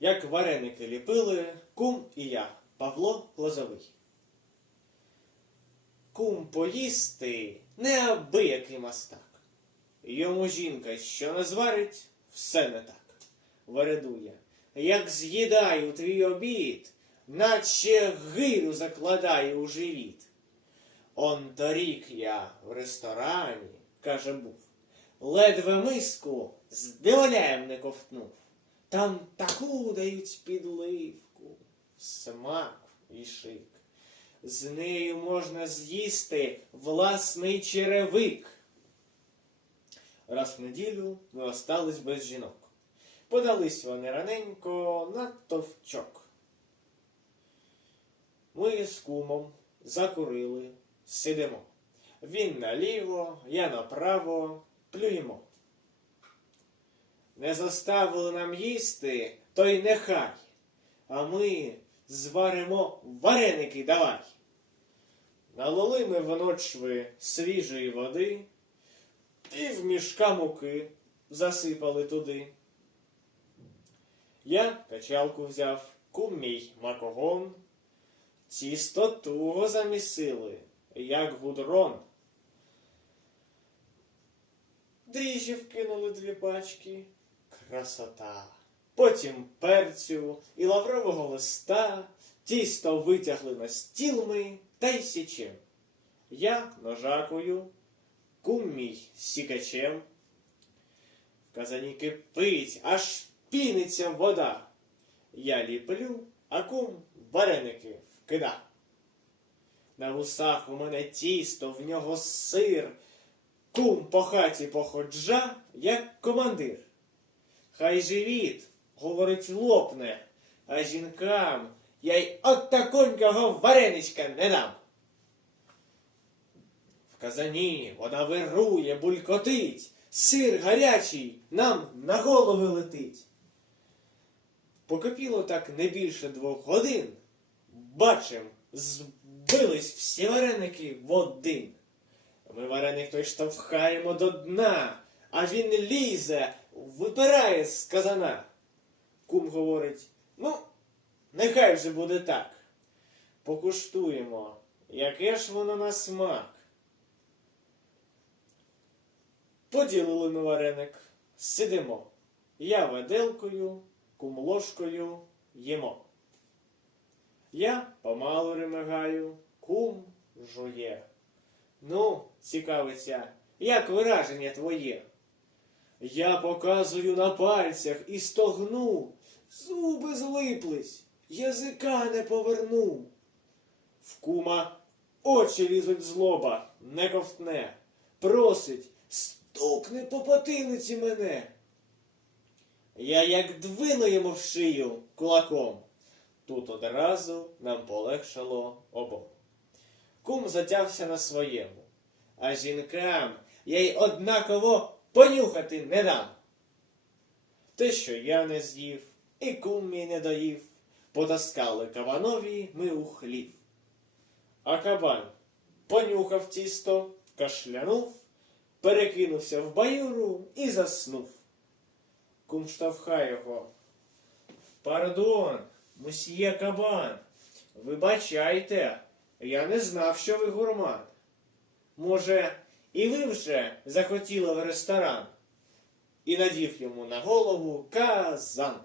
як вареники ліпили кум і я, Павло Лозовий. Кум поїсти неабиякий мастак. Йому жінка, що не зварить, все не так. Вередує, як з'їдаю твій обід, наче гирю закладаю у живіт. Он торік я в ресторані, каже був, ледве миску з диволяєм не ковтнув. Там таку дають підливку, смак і шик. З нею можна з'їсти власний черевик. Раз в неділю ми остались без жінок. Подались вони раненько на товчок. Ми з кумом закурили, сидимо. Він наліво, я направо, плюємо. Не заставили нам їсти, то й нехай. А ми зваримо вареники давай. Налили ми в ночви свіжої води, пів мішка муки засипали туди. Я качалку взяв, кум мій макогон, тісто туго замісили, як гудрон. Дріжджі вкинули дві пачки. Красота. Потім перцю і лаврового листа, тісто витягли на стіл ми та січем. Я ножакою, кум мій сікачем. В казані кипить, аж піниться вода. Я ліплю, а кум вареники вкида. На вусах у мене тісто, в нього сир. Кум по хаті походжа, як командир. Хай живіт, говорить, лопне, а жінкам я й от таконького вареничка не дам. В казані вона вирує, булькотить, сир гарячий нам на голови летить. Покипіло так не більше двох годин. Бачим, збились всі вареники в один. Ми вареник той штовхаємо до дна, а він лізе, випирає з казана. Кум говорить: ну, нехай вже буде так. Покуштуємо, яке ж воно на смак. Поділили ми вареник, сидимо. Я веделкою, кум ложкою їмо. Я помалу ремигаю, кум жує. Ну, цікавиться, як вираження твоє? Я показую на пальцях і стогну, зуби злиплись, язика не поверну. В кума очі лізуть злоба, не ковтне, просить, стукни по потилиці мене. Я як двину йому в шию кулаком. Тут одразу нам полегшало обом. Кум затявся на своєму, а жінкам я й однаково понюхати не дам. Те, що я не з'їв, і кум мій не доїв, потаскали кабанові ми у хлів. А кабан понюхав тісто, кашлянув, перекинувся в баюру і заснув. Кум штовхає його. Пардон, мусьє кабан, вибачайте, я не знав, що ви гурман. Може, і ви вже захотіли в ресторан? І надів йому на голову казан.